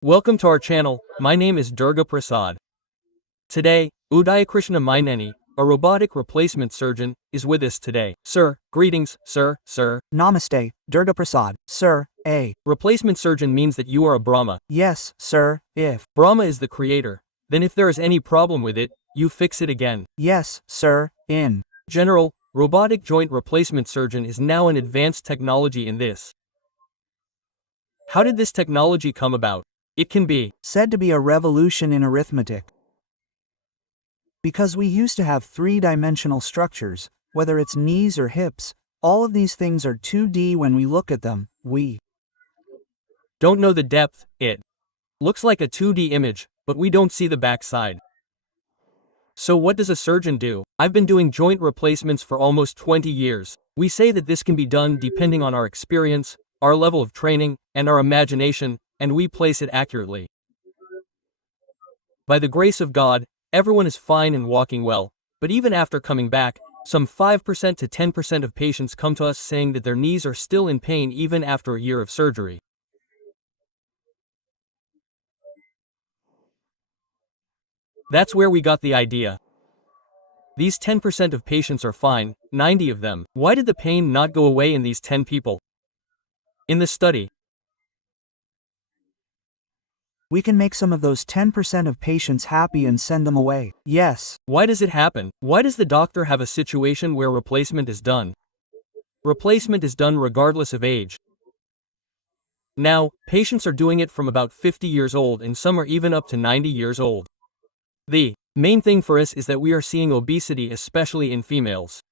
Welcome to our channel. My name is Durga Prasad. Today, Uday Krishna Myneni, a robotic replacement surgeon, is with us today. Sir, greetings, sir. Namaste, Durga Prasad, sir. Replacement surgeon means that you are a Brahma. Yes, sir, if. Brahma is the creator. Then if there is any problem with it, you fix it again. Yes, sir, in. General, robotic joint replacement surgeon is now an advanced technology in this. How did this technology come about? It can be said to be a revolution in arithmetic. Because we used to have three-dimensional structures, whether it's knees or hips, all of these things are 2D when we look at them, we don't know the depth. It looks like a 2D image, but we don't see the backside. So what does a surgeon do? I've been doing joint replacements for almost 20 years. We say that this can be done depending on our experience, our level of training, and our imagination, and we place it accurately. By the grace of God, everyone is fine and walking well, but even after coming back, some 5% to 10% of patients come to us saying that their knees are still in pain even after a year of surgery. That's where we got the idea. These 10% of patients are fine, 90 of them. Why did the pain not go away in these 10 people? In the study, we can make some of those 10% of patients happy and send them away. Yes. Why does it happen? Why does the doctor have a situation where replacement is done? Replacement is done regardless of age. Now, patients are doing it from about 50 years old and some are even up to 90 years old. The main thing for us is that we are seeing obesity, especially in females.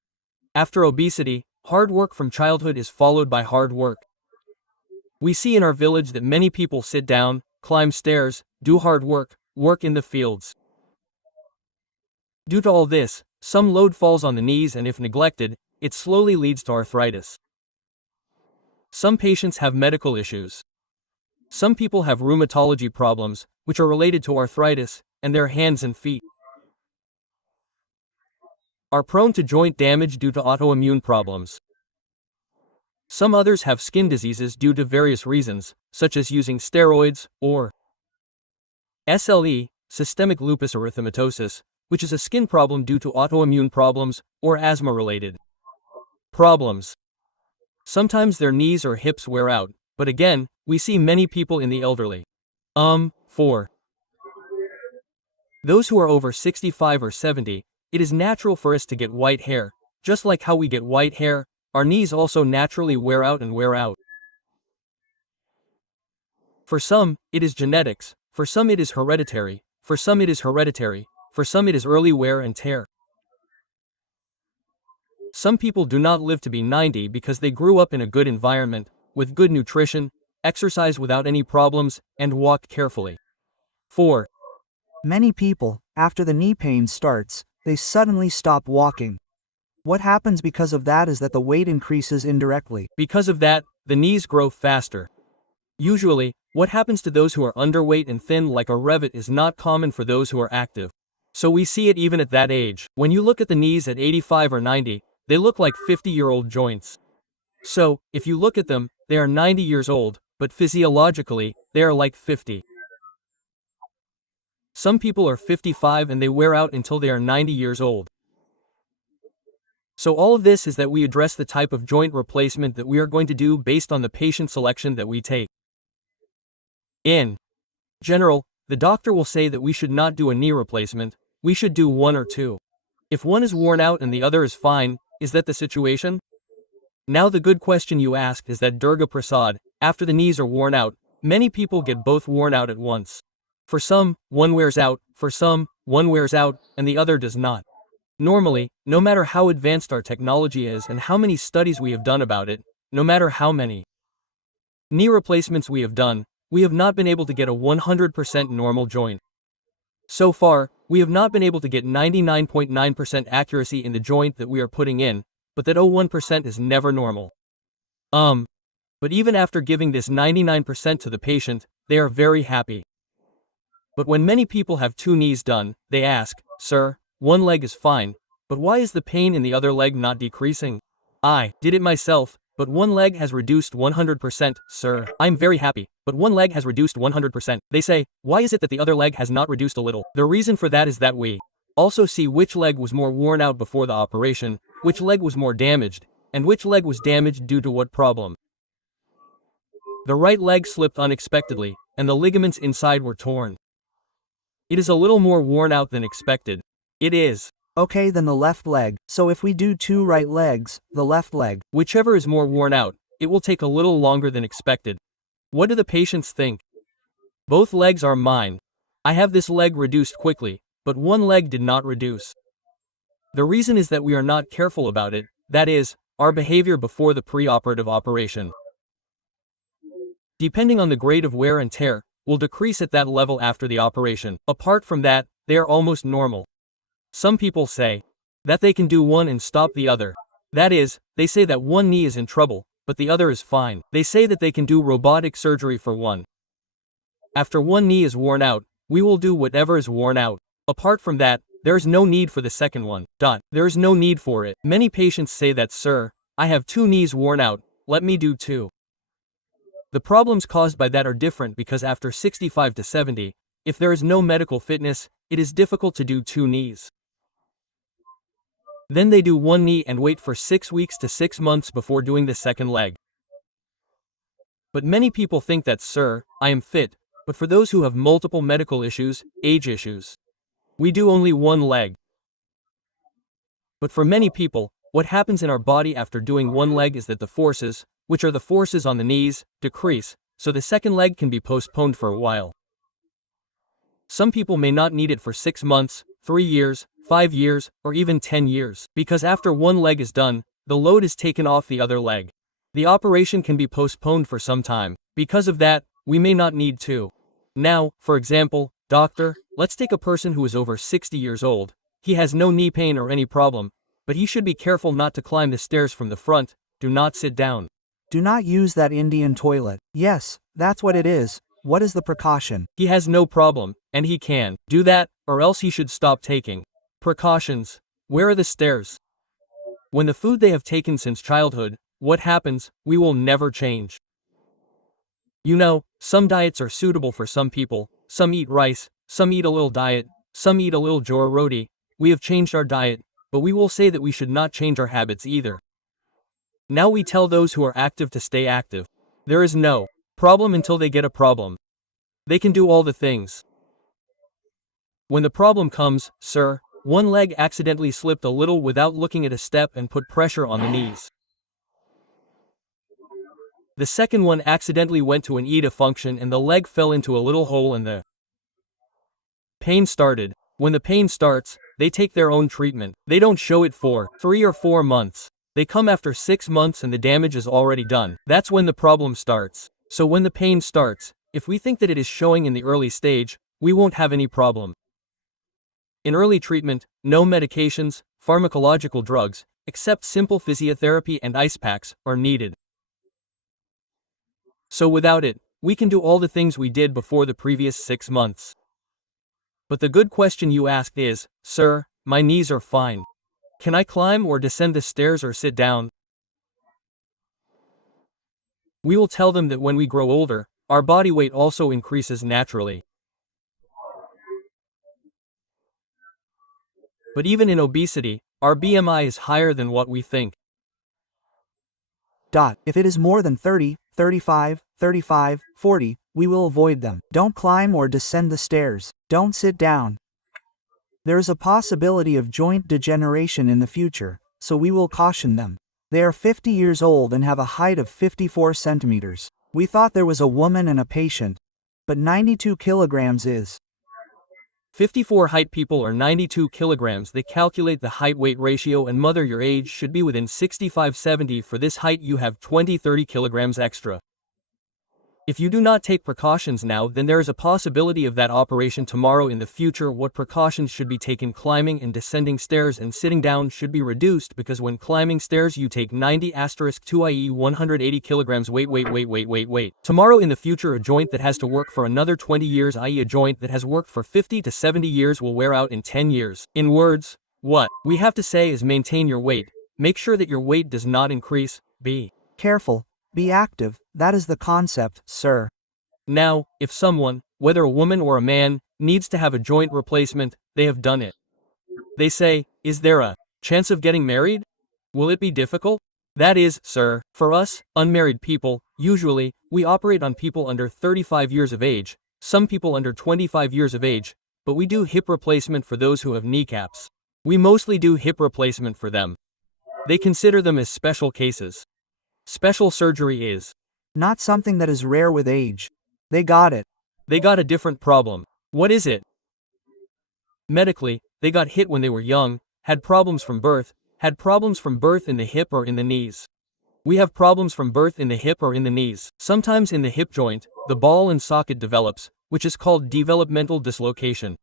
After obesity, hard work from childhood is followed by hard work. We see in our village that many people sit down, climb stairs, do hard work, work in the fields. Due to all this, some load falls on the knees and if neglected, it slowly leads to arthritis. Some patients have medical issues. Some people have rheumatology problems, which are related to arthritis, and their hands and feet are prone to joint damage due to autoimmune problems. Some others have skin diseases due to various reasons, such as using steroids, or SLE, systemic lupus erythematosus, which is a skin problem due to autoimmune problems, or asthma-related problems. Sometimes their knees or hips wear out, but again, we see many people in the elderly. For those who are over 65 or 70, it is natural for us to get white hair. Just like how we get white hair, our knees also naturally wear out and wear out. For some, it is genetics, for some it is hereditary, for some it is early wear and tear. Some people do not live to be 90 because they grew up in a good environment, with good nutrition, exercise without any problems, and walk carefully. 4. Many people, after the knee pain starts, they suddenly stop walking. What happens because of that is that the weight increases indirectly. Because of that, the knees grow faster. Usually, what happens to those who are underweight and thin like a revet is not common for those who are active. So we see it even at that age. When you look at the knees at 85 or 90, they look like 50-year-old joints. So, if you look at them, they are 90 years old, but physiologically, they are like 50. Some people are 55 and they wear out until they are 90 years old. So all of this is that we address the type of joint replacement that we are going to do based on the patient selection that we take. In general, the doctor will say that we should not do a knee replacement, we should do one or two. If one is worn out and the other is fine, is that the situation? Now the good question you asked is that Durga Prasad, after the knees are worn out, many people get both worn out at once. For some, one wears out, for some, one wears out, and the other does not. Normally, no matter how advanced our technology is and how many studies we have done about it, no matter how many knee replacements we have done, we have not been able to get a 100% normal joint. So far, we have not been able to get 99.9% accuracy in the joint that we are putting in, but that 1% is never normal. But even after giving this 99% to the patient, they are very happy. But when many people have two knees done, they ask, "Sir, one leg is fine, but why is the pain in the other leg not decreasing? I did it myself, But one leg has reduced 100%, sir. I'm very happy, but one leg has reduced 100%. They say, why is it that the other leg has not reduced a little? The reason for that is that we also see which leg was more worn out before the operation, which leg was more damaged, and which leg was damaged due to what problem. The right leg slipped unexpectedly, and the ligaments inside were torn. It is a little more worn out than expected. It is. Okay, then the left leg. So if we do 2 right legs, the left leg. Whichever is more worn out, it will take a little longer than expected. What do the patients think? Both legs are mine. I have this leg reduced quickly, but one leg did not reduce. The reason is that we are not careful about it, that is, our behavior before the preoperative operation. Depending on the grade of wear and tear, will decrease at that level after the operation. Apart from that, they are almost normal. Some people say that they can do one and stop the other. That is, they say that one knee is in trouble, but the other is fine. They say that they can do robotic surgery for one. After one knee is worn out, we will do whatever is worn out. Apart from that, there is no need for the second one. There is no need for it. Many patients say that, sir, I have 2 knees worn out, let me do 2. The problems caused by that are different because after 65 to 70, if there is no medical fitness, it is difficult to do 2 knees. Then they do 1 knee and wait for 6 weeks to 6 months before doing the second leg. But many people think that, sir, I am fit, but for those who have multiple medical issues, age issues, we do only 1 leg. But for many people, what happens in our body after doing 1 leg is that the forces, which are the forces on the knees, decrease, so the second leg can be postponed for a while. Some people may not need it for 6 months, 3 years, 5 years, or even 10 years, because after 1 leg is done, the load is taken off the other leg. The operation can be postponed for some time. Because of that, we may not need 2. Now, for example, doctor, let's take a person who is over 60 years old. He has no knee pain or any problem, but he should be careful not to climb the stairs from the front. Do not sit down. Do not use that Indian toilet. Yes, that's what it is. What is the precaution? He has no problem, and he can do that, or else he should stop taking precautions. Where are the stairs? When the food they have taken since childhood, what happens? We will never change. You know, some diets are suitable for some people. Some eat rice, some eat a little diet, some eat a little jor roti. We have changed our diet, but we will say that we should not change our habits either. Now we tell those who are active to stay active. There is no problem until they get a problem. They can do all the things. When the problem comes, sir, one leg accidentally slipped a little without looking at a step and put pressure on the knees. The second one accidentally went to an ETA function and the leg fell into a little hole and the pain started. When the pain starts, they take their own treatment. They don't show it for 3 or 4 months. They come after 6 months and the damage is already done. That's when the problem starts. So when the pain starts, if we think that it is showing in the early stage, we won't have any problem. In early treatment, no medications, pharmacological drugs, except simple physiotherapy and ice packs, are needed. So without it, we can do all the things we did before the previous 6 months. But the good question you asked is, sir, my knees are fine. Can I climb or descend the stairs or sit down? We will tell them that when we grow older, our body weight also increases naturally. But even in obesity, our BMI is higher than what we think. If it is more than 30, 35, 35, 40, we will avoid them. Don't climb or descend the stairs. Don't sit down. There is a possibility of joint degeneration in the future, so we will caution them. They are 50 years old and have a height of 54 centimeters. We thought there was a woman and a patient, but 92 kilograms is 54 height people are 92 kilograms. They calculate the height-weight ratio and mother your age should be within 65-70. For this height you have 20-30 kilograms extra. If you do not take precautions now, then there is a possibility of that operation tomorrow in the future. What precautions should be taken? Climbing and descending stairs and sitting down should be reduced because when climbing stairs you take 90*2 i.e. 180 kilograms weight. Tomorrow in the future a joint that has to work for another 20 years, i.e. a joint that has worked for 50 to 70 years will wear out in 10 years. In words, what we have to say is maintain your weight. Make sure that your weight does not increase. B. Careful, be active, that is the concept, sir. Now, if someone, whether a woman or a man, needs to have a joint replacement, they have done it. They say, is there a chance of getting married? Will it be difficult? That is, sir, for us, unmarried people, usually, we operate on people under 35 years of age, some people under 25 years of age, but we do hip replacement for those who have kneecaps. We mostly do hip replacement for them. They consider them as special cases. Special surgery is Not something that is rare with age. They got it. They got a different problem. What is it? Medically, they got hit when they were young, had problems from birth in the hip or in the knees. We have problems from birth in the hip or in the knees. Sometimes in the hip joint, the ball and socket develops, which is called developmental dislocation.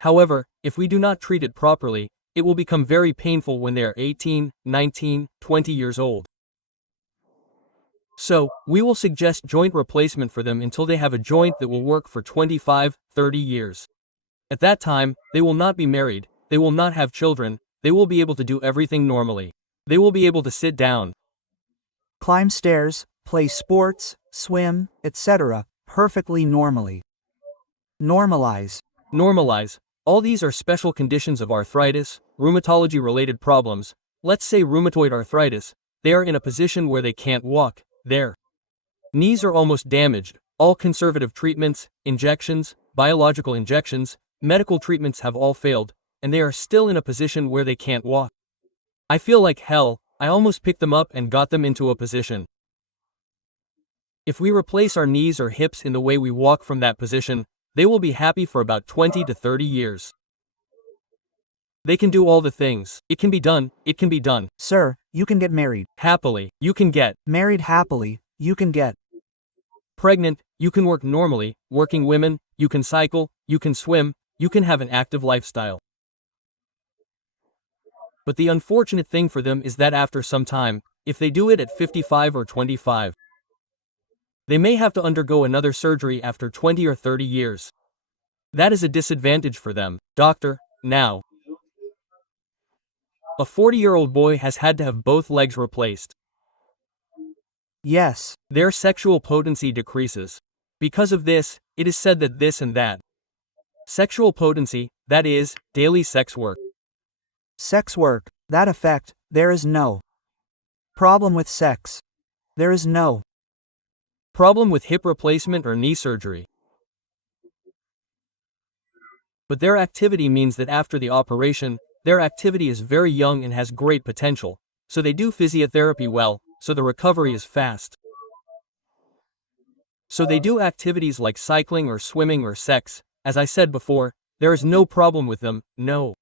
However, if we do not treat it properly, it will become very painful when they are 18, 19, 20 years old. So, we will suggest joint replacement for them until they have a joint that will work for 25, 30 years. At that time, they will not be married, they will not have children, they will be able to do everything normally. They will be able to sit down, Climb stairs, play sports, swim, etc., perfectly normally. Normalize. normalize. All these are special conditions of arthritis, rheumatology-related problems. Let's say rheumatoid arthritis. They are in a position where they can't walk. Their knees are almost damaged. All conservative treatments, injections, biological injections, medical treatments have all failed, and they are still in a position where they can't walk. I feel like hell. I almost picked them up and got them into a position. If we replace our knees or hips in the way we walk from that position, they will be happy for about 20 to 30 years. They can do all the things. It can be done. It can be done. Sir, you can get married. Happily, you can get Married happily, you can get. pregnant, you can work normally, working women, you can cycle, you can swim, you can have an active lifestyle. But the unfortunate thing for them is that after some time, if they do it at 55 or 25, they may have to undergo another surgery after 20 or 30 years. That is a disadvantage for them. Doctor, now, a 40-year-old boy has had to have both legs replaced. Yes. Their sexual potency decreases. Because of this, it is said that this and that. Sexual potency, that is, daily sex work. Sex work, that effect, there is no problem with sex. There is no Problem with hip replacement or knee surgery. But their activity means that after the operation, their activity is very young and has great potential, so they do physiotherapy well, so the recovery is fast. So they do activities like cycling or swimming or sex. As I said before, there is no problem with them, no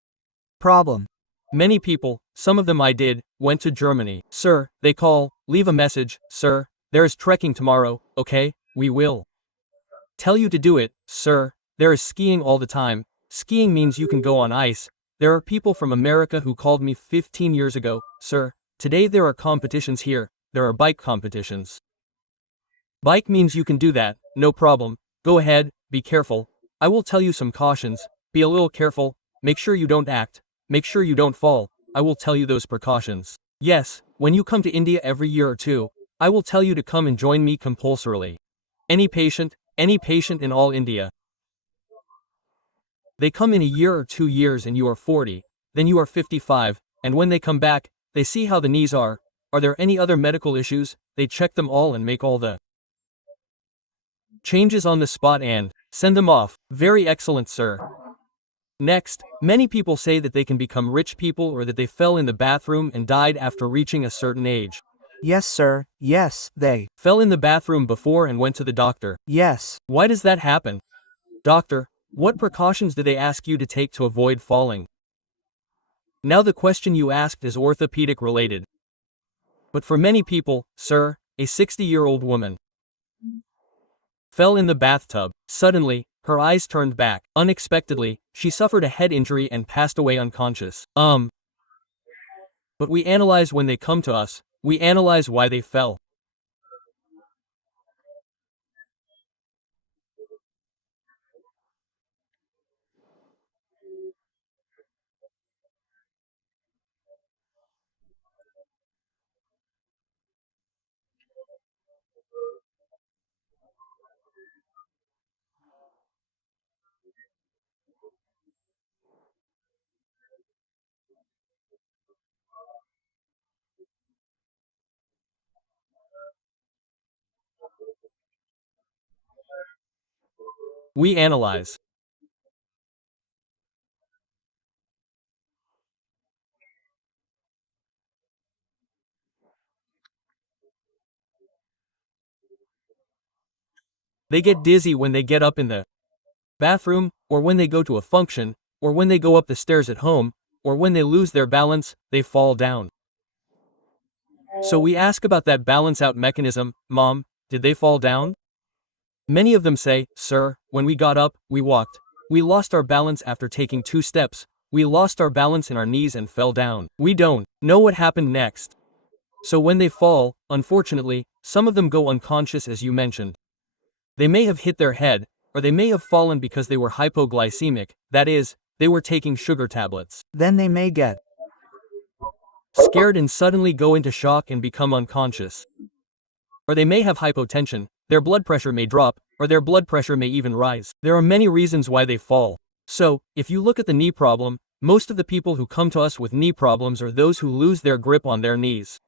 problem. Many people, some of them I did, went to Germany. Sir, they call, leave a message, sir, there is trekking tomorrow, okay, we will tell you to do it, sir, there is skiing all the time. Skiing means you can go on ice. There are people from America who called me 15 years ago, sir, today there are competitions here, there are bike competitions. Bike means you can do that, no problem, go ahead, be careful. I will tell you some cautions, be a little careful, make sure you don't act, make sure you don't fall, I will tell you those precautions. Yes, when you come to India every year or two, I will tell you to come and join me compulsorily. Any patient in all India. They come in a year or 2 years and you are 40, then you are 55, and when they come back, they see how the knees are there any other medical issues, they check them all and make all the changes on the spot and send them off. Very excellent, sir. Next, many people say that they can become rich people or that they fell in the bathroom and died after reaching a certain age. Yes, sir, yes, they Fell in the bathroom before and went to the doctor. yes. Why does that happen? Doctor, what precautions do they ask you to take to avoid falling? Now the question you asked is orthopedic related. But for many people, sir, a 60-year-old woman fell in the bathtub. Suddenly, her eyes turned back. Unexpectedly, she suffered a head injury and passed away unconscious. But we analyze when they come to us, we analyze why they fell. We analyze. They get dizzy when they get up in the bathroom, or when they go to a function, or when they go up the stairs at home, or when they lose their balance, they fall down. So we ask about that balance out mechanism. Mom, did they fall down? Many of them say, sir, when we got up, we walked. We lost our balance after taking 2 steps. We lost our balance in our knees and fell down. We don't know what happened next. So when they fall, unfortunately, some of them go unconscious as you mentioned. They may have hit their head, or they may have fallen because they were hypoglycemic, that is, they were taking sugar tablets. Then they may get Scared and suddenly go into shock and become unconscious. Or they may have hypotension, their blood pressure may drop, or their blood pressure may even rise. There are many reasons why they fall. So, if you look at the knee problem, most of the people who come to us with knee problems are those who lose their grip on their knees.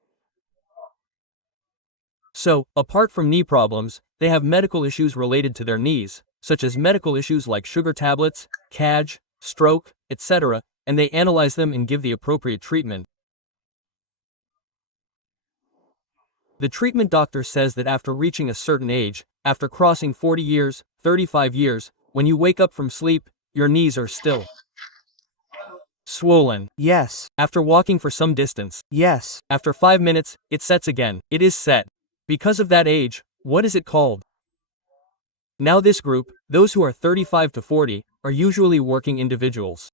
So, apart from knee problems, they have medical issues related to their knees, such as medical issues like sugar tablets, CAG, stroke, etc., and they analyze them and give the appropriate treatment. The treatment doctor says that after reaching a certain age, after crossing 40 years, 35 years, when you wake up from sleep, your knees are still swollen. yes, After walking for some distance, yes, after 5 minutes, it sets again. It is set. Because of that age, what is it called? Now this group, those who are 35 to 40, are usually working individuals.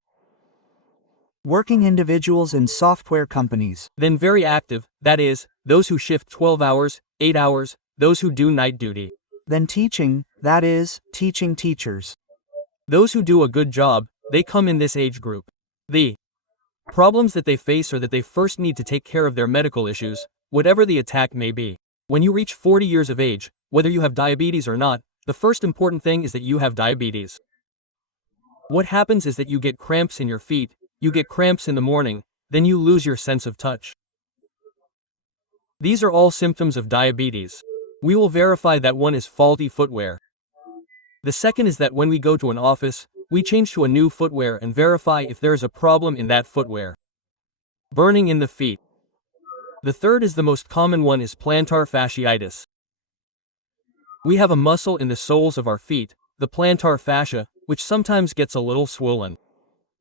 working individuals in software companies. Then very active, that is, those who shift 12 hours, 8 hours, those who do night duty. Then teaching, that is, teaching teachers. Those who do a good job, they come in this age group. The problems that they face are that they first need to take care of their medical issues, whatever the attack may be. When you reach 40 years of age, whether you have diabetes or not, the first important thing is that you have diabetes. What happens is that you get cramps in your feet, you get cramps in the morning, then you lose your sense of touch. These are all symptoms of diabetes. We will verify that one is faulty footwear. The second is that when we go to an office, we change to a new footwear and verify if there is a problem in that footwear. Burning in the feet. The third is the most common one is plantar fasciitis. We have a muscle in the soles of our feet, the plantar fascia, which sometimes gets a little swollen.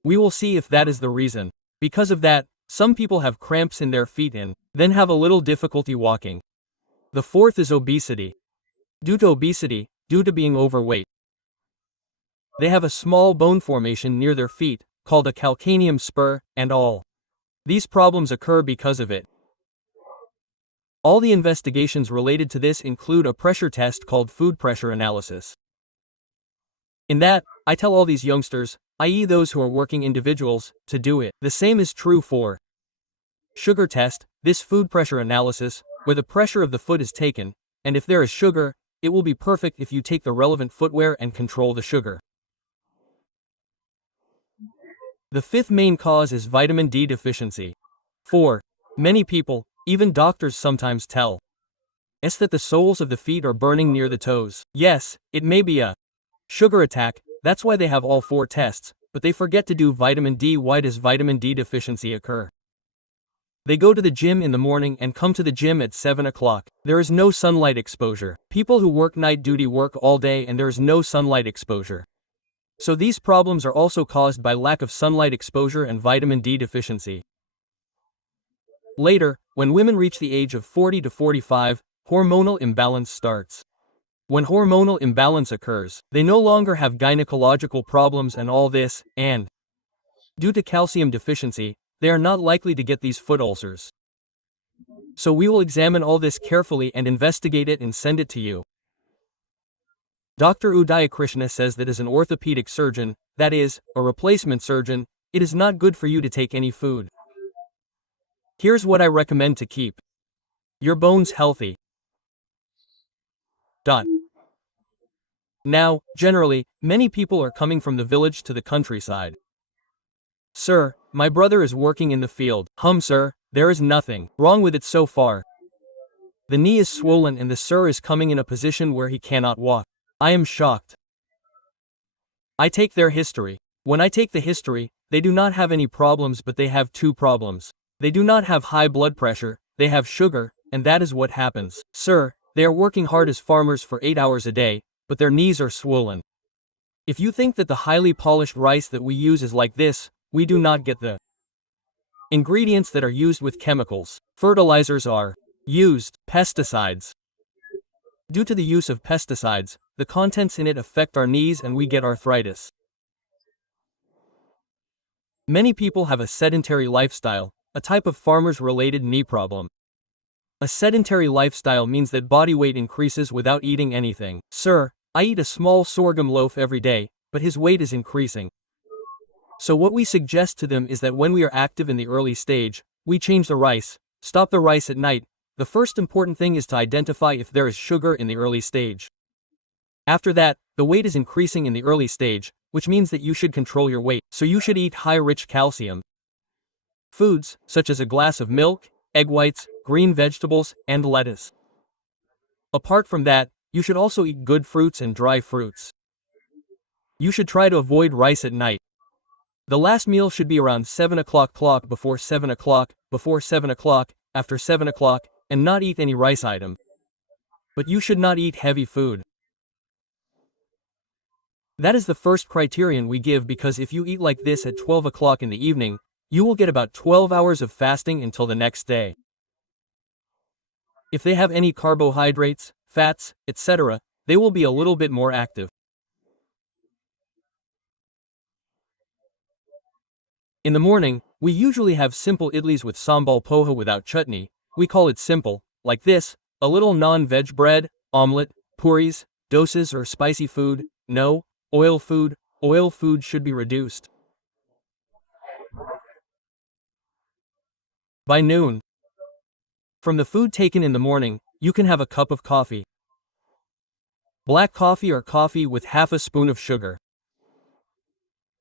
We will see if that is the reason. Because of that, some people have cramps in their feet and then have a little difficulty walking. The fourth is obesity. Due to obesity, due to being overweight, they have a small bone formation near their feet, called a calcaneum spur, and all these problems occur because of it. All the investigations related to this include a pressure test called food pressure analysis. In that, I tell all these youngsters, i.e. those who are working individuals, to do it. The same is true for sugar test, this food pressure analysis, where the pressure of the foot is taken, and if there is sugar, it will be perfect if you take the relevant footwear and control the sugar. The fifth main cause is vitamin D deficiency. For many people, even doctors sometimes tell us that the soles of the feet are burning near the toes. Yes, it may be a sugar attack, that's why they have all 4 tests, but they forget to do vitamin D. Why does vitamin D deficiency occur? They go to the gym in the morning and come to the gym at 7 o'clock. There is no sunlight exposure. People who work night duty work all day and there is no sunlight exposure. So these problems are also caused by lack of sunlight exposure and vitamin D deficiency. Later, when women reach the age of 40 to 45, hormonal imbalance starts. When hormonal imbalance occurs, they no longer have gynecological problems and all this, and due to calcium deficiency, they are not likely to get these foot ulcers. So we will examine all this carefully and investigate it and send it to you. Dr. Uday Krishna says that as an orthopedic surgeon, that is, a replacement surgeon, it is not good for you to take any food. Here's what I recommend to keep your bones healthy. Now, generally, many people are coming from the village to the countryside. Sir, my brother is working in the field. Sir, there is nothing wrong with it so far. The knee is swollen and the sir is coming in a position where he cannot walk. I am shocked. I take their history. When I take the history, they do not have any problems, but they have two problems. They do not have high blood pressure, they have sugar, and that is what happens. Sir, they are working hard as farmers for 8 hours a day, but their knees are swollen. If you think that the highly polished rice that we use is like this, we do not get the ingredients that are used with chemicals. Fertilizers are used, pesticides. Due to the use of pesticides, the contents in it affect our knees and we get arthritis. Many people have a sedentary lifestyle, a type of farmers-related knee problem. A sedentary lifestyle means that body weight increases without eating anything. Sir, I eat a small sorghum loaf every day, but his weight is increasing. So what we suggest to them is that when we are active in the early stage, we change the rice, stop the rice at night. The first important thing is to identify if there is sugar in the early stage. After that, the weight is increasing in the early stage, which means that you should control your weight, so you should eat high-rich calcium foods, such as a glass of milk, egg whites, green vegetables, and lettuce. Apart from that, you should also eat good fruits and dry fruits. You should try to avoid rice at night. The last meal should be around 7 o'clock, before 7 o'clock, before 7 o'clock, after 7 o'clock, and not eat any rice item. But you should not eat heavy food. That is the first criterion we give, because if you eat like this at 12 o'clock in the evening, you will get about 12 hours of fasting until the next day. If they have any carbohydrates, fats, etc., they will be a little bit more active. In the morning, we usually have simple idlis with sambal poha without chutney. We call it simple, like this, a little non-veg bread, omelette, puris, dosas or spicy food, no, oil food should be reduced. By noon, from the food taken in the morning, you can have a cup of coffee. Black coffee or coffee with half a spoon of sugar.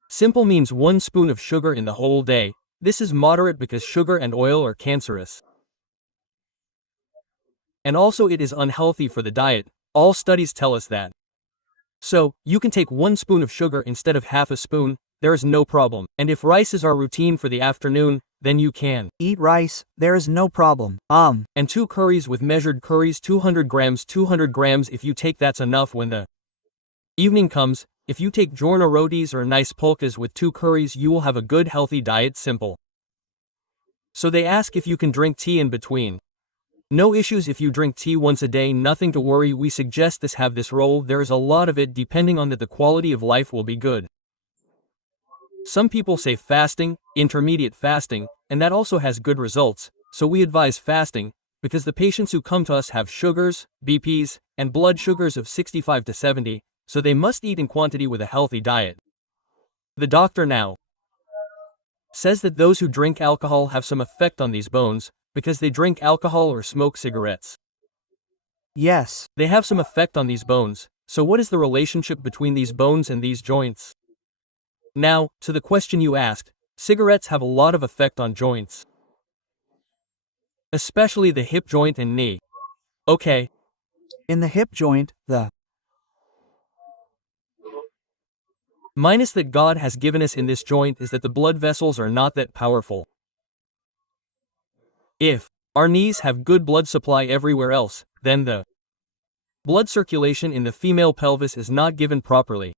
Simple means 1 spoon of sugar in the whole day. This is moderate because sugar and oil are cancerous. And also it is unhealthy for the diet. All studies tell us that. So, you can take 1 spoon of sugar instead of half a spoon, there is no problem. And if rice is our routine for the afternoon, then you can Eat rice, there is no problem. And 2 curries with measured curries, 200 grams if you take, that's enough. When the evening comes, if you take jorna rotis or nice polkas with 2 curries, you will have a good healthy diet. Simple. So they ask if you can drink tea in between. No issues if you drink tea once a day, nothing to worry. We suggest this, have this role, there is a lot of it, depending on that the quality of life will be good. Some people say fasting, intermediate fasting, and that also has good results, so we advise fasting, because the patients who come to us have sugars, BPs, and blood sugars of 65 to 70, so they must eat in quantity with a healthy diet. The doctor now says that those who drink alcohol have some effect on these bones, because they drink alcohol or smoke cigarettes. Yes. They have some effect on these bones, so what is the relationship between these bones and these joints? Now, to the question you asked, cigarettes have a lot of effect on joints. Especially the hip joint and knee. Okay. In the hip joint, the minus that God has given us in this joint is that the blood vessels are not that powerful. If our knees have good blood supply everywhere else, then the blood circulation in the female pelvis is not given properly.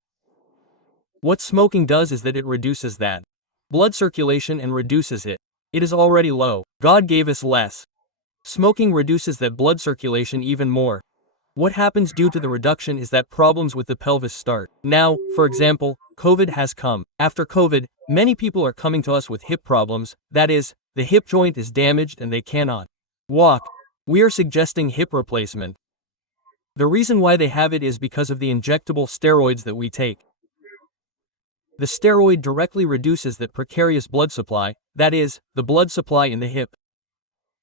What smoking does is that it reduces that blood circulation and reduces it. It is already low. God gave us less. Smoking reduces that blood circulation even more. What happens due to the reduction is that problems with the pelvis start. Now, for example, COVID has come. After COVID, many people are coming to us with hip problems, that is, the hip joint is damaged and they cannot walk. We are suggesting hip replacement. The reason why they have it is because of the injectable steroids that we take. The steroid directly reduces that precarious blood supply, that is, the blood supply in the hip.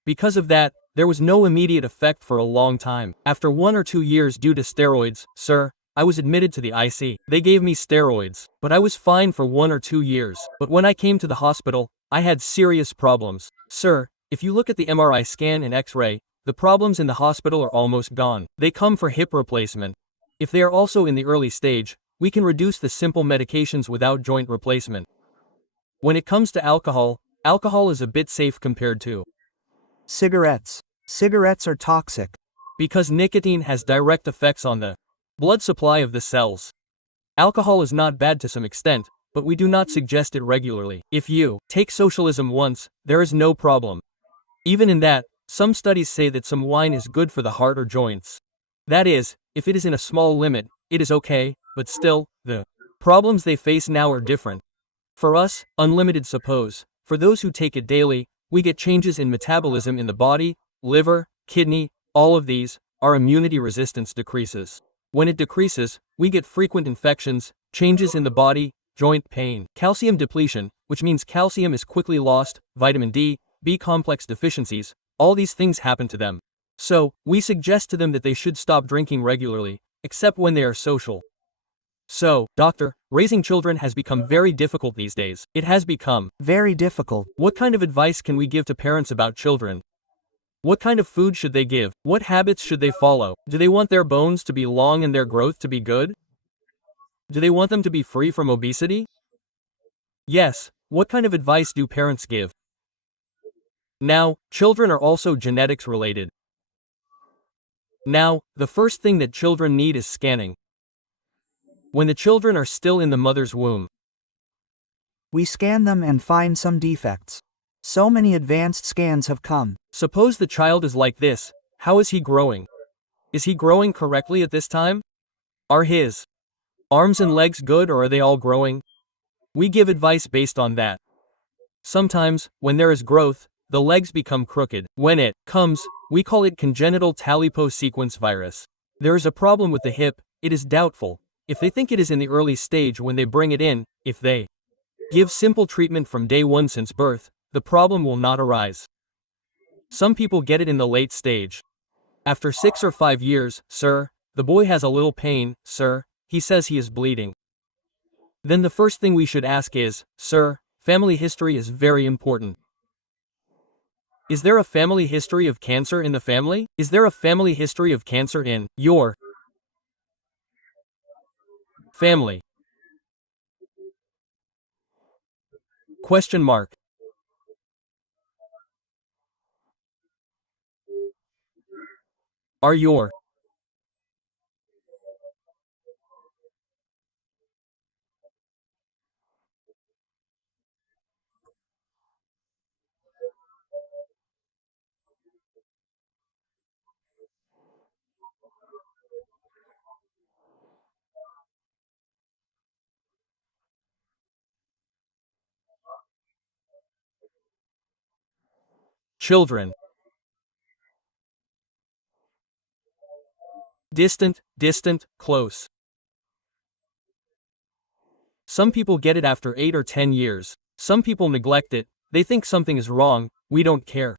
Because of that, there was no immediate effect for a long time. After 1 or 2 years due to steroids, sir, I was admitted to the IC. They gave me steroids, but I was fine for 1 or 2 years. But when I came to the hospital, I had serious problems. Sir, if you look at the MRI scan and X-ray, the problems in the hospital are almost gone. They come for hip replacement. If they are also in the early stage, we can reduce the simple medications without joint replacement. When it comes to alcohol, alcohol is a bit safe compared to Cigarettes. Cigarettes are toxic. because nicotine has direct effects on the blood supply of the cells. Alcohol is not bad to some extent, but we do not suggest it regularly. If you take socialism once, there is no problem. Even in that, some studies say that some wine is good for the heart or joints. That is, if it is in a small limit, it is okay, but still, the problems they face now are different. For us, unlimited suppose. For those who take it daily, we get changes in metabolism in the body, liver, kidney, all of these, our immunity resistance decreases. When it decreases, we get frequent infections, changes in the body, joint pain, calcium depletion, which means calcium is quickly lost, vitamin D, B complex deficiencies, all these things happen to them. So, we suggest to them that they should stop drinking regularly, except when they are social. So, doctor, raising children has become very difficult these days. It has become Very difficult. What kind of advice can we give to parents about children? What kind of food should they give? What habits should they follow? Do they want their bones to be long and their growth to be good? Do they want them to be free from obesity? Yes, what kind of advice do parents give? Now, children are also genetics related. Now, the first thing that children need is scanning. When the children are still in the mother's womb, We scan them and find some defects. So many advanced scans have come. suppose the child is like this, how is he growing? Is he growing correctly at this time? Are his arms and legs good or are they all growing? We give advice based on that. Sometimes, when there is growth, the legs become crooked. When it comes, we call it congenital talipose sequence virus. There is a problem with the hip, it is doubtful. If they think it is in the early stage when they bring it in, if they give simple treatment from day one since birth, the problem will not arise. Some people get it in the late stage. After 6 or 5 years, sir, the boy has a little pain, sir, he says he is bleeding. Then the first thing we should ask is, sir, family history is very important. Is there a family history of cancer in the family? Is there a family history of cancer in your family? Question mark. Are your children distant, distant, close? Some people get it after 8 or 10 years. Some people neglect it, they think something is wrong, we don't care.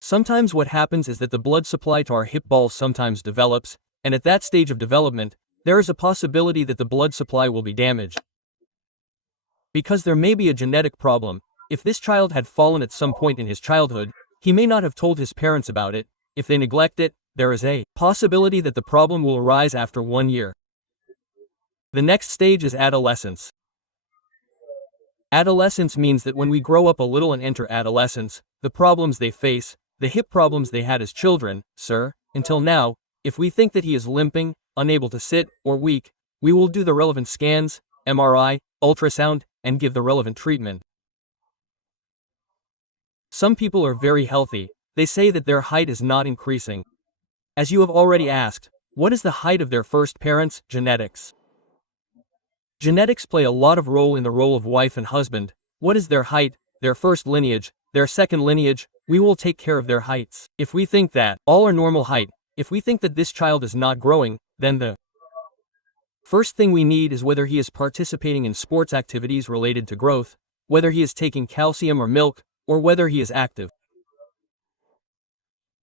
Sometimes what happens is that the blood supply to our hip balls sometimes develops, and at that stage of development, there is a possibility that the blood supply will be damaged. Because there may be a genetic problem, if this child had fallen at some point in his childhood, he may not have told his parents about it. If they neglect it, there is a possibility that the problem will arise after 1 year. The next stage is adolescence. Adolescence means that when we grow up a little and enter adolescence, the problems they face, the hip problems they had as children, sir, until now, if we think that he is limping, unable to sit, or weak, we will do the relevant scans, MRI, ultrasound, and give the relevant treatment. Some people are very healthy, they say that their height is not increasing. As you have already asked, what is the height of their first parents? Genetics. Genetics play a lot of role in the role of wife and husband. What is their height, their first lineage, their second lineage? We will take care of their heights. If we think that all are normal height, if we think that this child is not growing, then the first thing we need is whether he is participating in sports activities related to growth, whether he is taking calcium or milk, or whether he is active.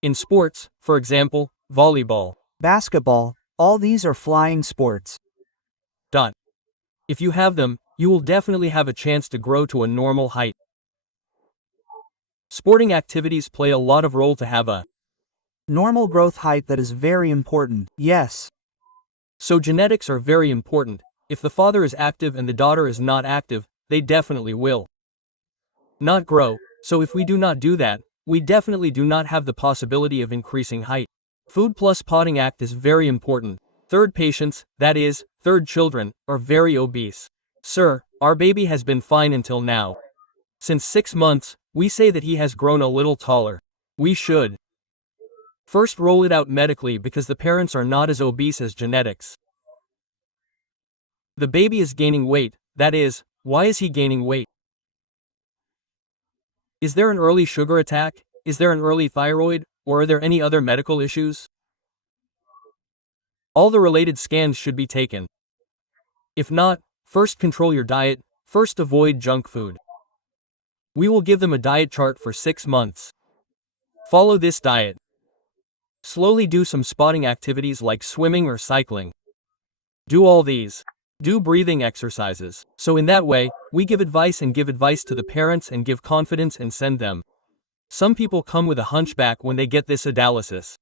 In sports, for example, volleyball. Basketball, all these are flying sports. If you have them, you will definitely have a chance to grow to a normal height. Sporting activities play a lot of role to have a Normal growth height that is very important. Yes. So genetics are very important. If the father is active and the daughter is not active, they definitely will not grow. So if we do not do that, we definitely do not have the possibility of increasing height. Food plus potting act is very important. Third patients, that is, third children, are very obese. Sir, our baby has been fine until now. Since 6 months, we say that he has grown a little taller. We should first roll it out medically because the parents are not as obese as genetics. The baby is gaining weight, that is, why is he gaining weight? Is there an early sugar attack? Is there an early thyroid? Or are there any other medical issues? All the related scans should be taken. If not, first control your diet, first avoid junk food. We will give them a diet chart for 6 months. Follow this diet. Slowly do some spotting activities like swimming or cycling. Do all these. Do breathing exercises. So in that way, we give advice to the parents and give confidence and send them. Some people come with a hunchback when they get this dialysis.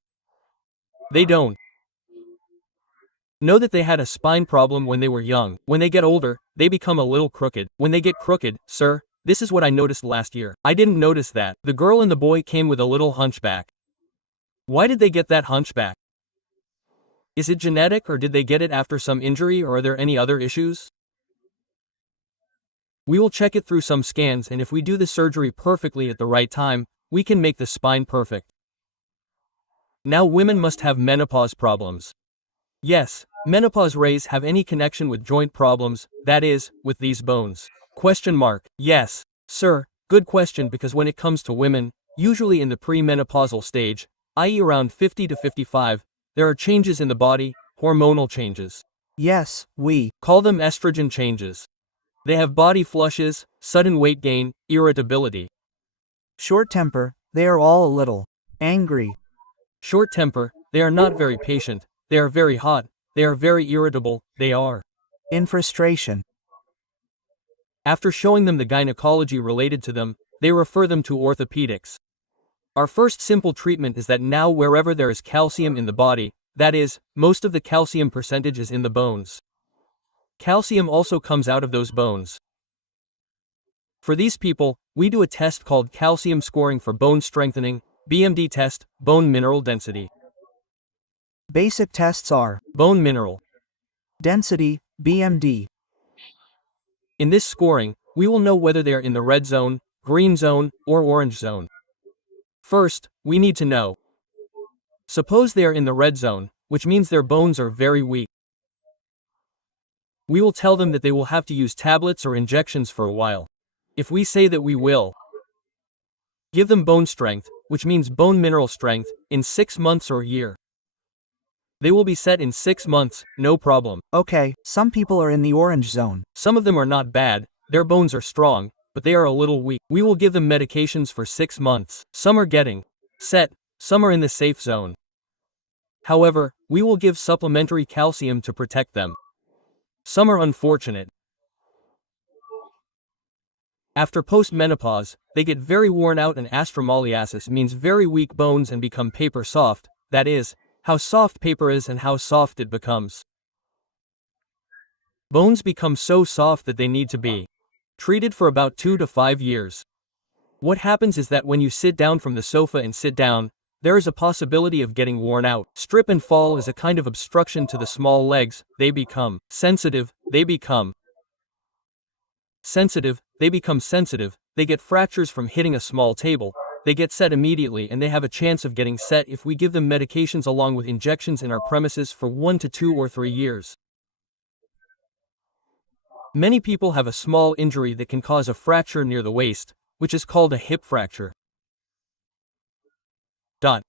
They don't know that they had a spine problem when they were young. When they get older, they become a little crooked. When they get crooked, sir, this is what I noticed last year. I didn't notice that. The girl and the boy came with a little hunchback. Why did they get that hunchback? Is it genetic or did they get it after some injury or are there any other issues? We will check it through some scans and if we do the surgery perfectly at the right time, we can make the spine perfect. Now women must have menopause problems. Yes, menopause rays have any connection with joint problems, that is, with these bones. Question mark. Yes, sir, good question because when it comes to women, usually in the premenopausal stage, i.e. around 50 to 55, there are changes in the body, hormonal changes. Yes, we Call them estrogen changes. They have body flushes, sudden weight gain, irritability. short temper, they are all a little angry. Short temper, they are not very patient, they are very hot, they are very irritable, they are In frustration. After showing them the gynecology related to them, they refer them to orthopedics. Our first simple treatment is that now wherever there is calcium in the body, that is, most of the calcium percentage is in the bones. Calcium also comes out of those bones. For these people, we do a test called calcium scoring for bone strengthening, BMD test, bone mineral density. Basic tests are Bone mineral. density, BMD. In this scoring, we will know whether they are in the red zone, green zone, or orange zone. First, we need to know. Suppose they are in the red zone, which means their bones are very weak. We will tell them that they will have to use tablets or injections for a while. If we say that we will give them bone strength, which means bone mineral strength, in 6 months or a year, they will be set in 6 months, no problem. Okay, some people are in the orange zone. Some of them are not bad, their bones are strong, but they are a little weak. We will give them medications for 6 months. Some are getting set, some are in the safe zone. However, we will give supplementary calcium to protect them. Some are unfortunate. After post-menopause, they get very worn out and astromoliasis means very weak bones and become paper soft, that is, how soft paper is and how soft it becomes. Bones become so soft that they need to be treated for about 2 to 5 years. What happens is that when you sit down from the sofa and sit down, there is a possibility of getting worn out. Strip and fall is a kind of obstruction to the small legs, they become sensitive, they become sensitive, they get fractures from hitting a small table, they get set immediately and they have a chance of getting set if we give them medications along with injections in our premises for 1 to 2 or 3 years. Many people have a small injury that can cause a fracture near the waist, which is called a hip fracture.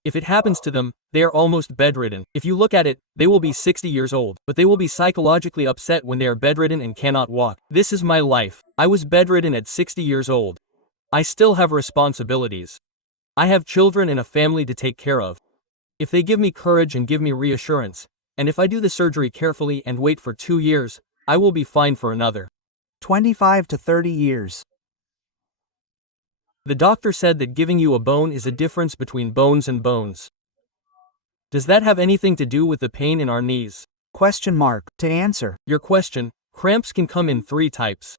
If it happens to them, they are almost bedridden. If you look at it, they will be 60 years old, but they will be psychologically upset when they are bedridden and cannot walk. This is my life. I was bedridden at 60 years old. I still have responsibilities. I have children and a family to take care of. If they give me courage and give me reassurance, and if I do the surgery carefully and wait for 2 years, I will be fine for another 25 to 30 years. The doctor said that giving you a bone is a difference between bones and bones. Does that have anything to do with the pain in our knees? Question mark. To answer. Your question, cramps can come in 3 types.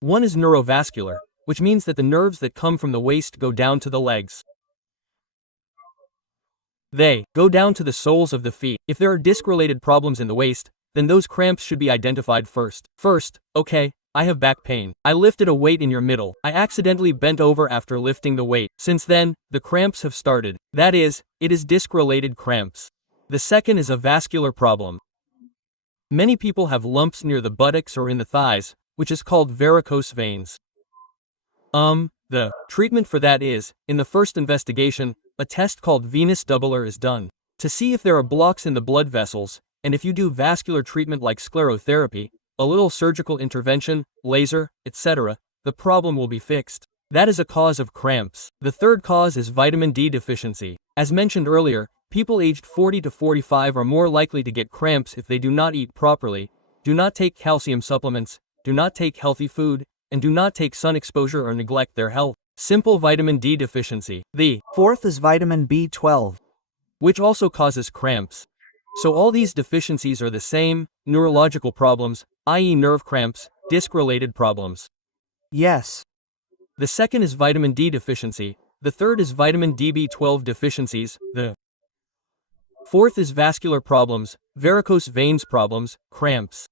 One is neurovascular, which means that the nerves that come from the waist go down to the legs. They go down to the soles of the feet. If there are disc-related problems in the waist, then those cramps should be identified first. Okay, I have back pain. I lifted a weight in your middle. I accidentally bent over after lifting the weight. Since then, the cramps have started. That is, it is disc-related cramps. The second is a vascular problem. Many people have lumps near the buttocks or in the thighs, which is called varicose veins. The treatment for that is, in the first investigation, a test called venous Doppler is done to see if there are blocks in the blood vessels, and if you do vascular treatment like sclerotherapy, a little surgical intervention, laser, etc., the problem will be fixed. That is a cause of cramps. The third cause is vitamin D deficiency. As mentioned earlier, people aged 40 to 45 are more likely to get cramps if they do not eat properly, do not take calcium supplements, do not take healthy food, and do not take sun exposure or neglect their health. Simple vitamin D deficiency. The fourth is vitamin B12, which also causes cramps. So all these deficiencies are the same, neurological problems, i.e. nerve cramps, disc-related problems. Yes. The second is vitamin D deficiency. The third is vitamin DB12 deficiencies. The fourth is vascular problems, varicose veins problems, cramps.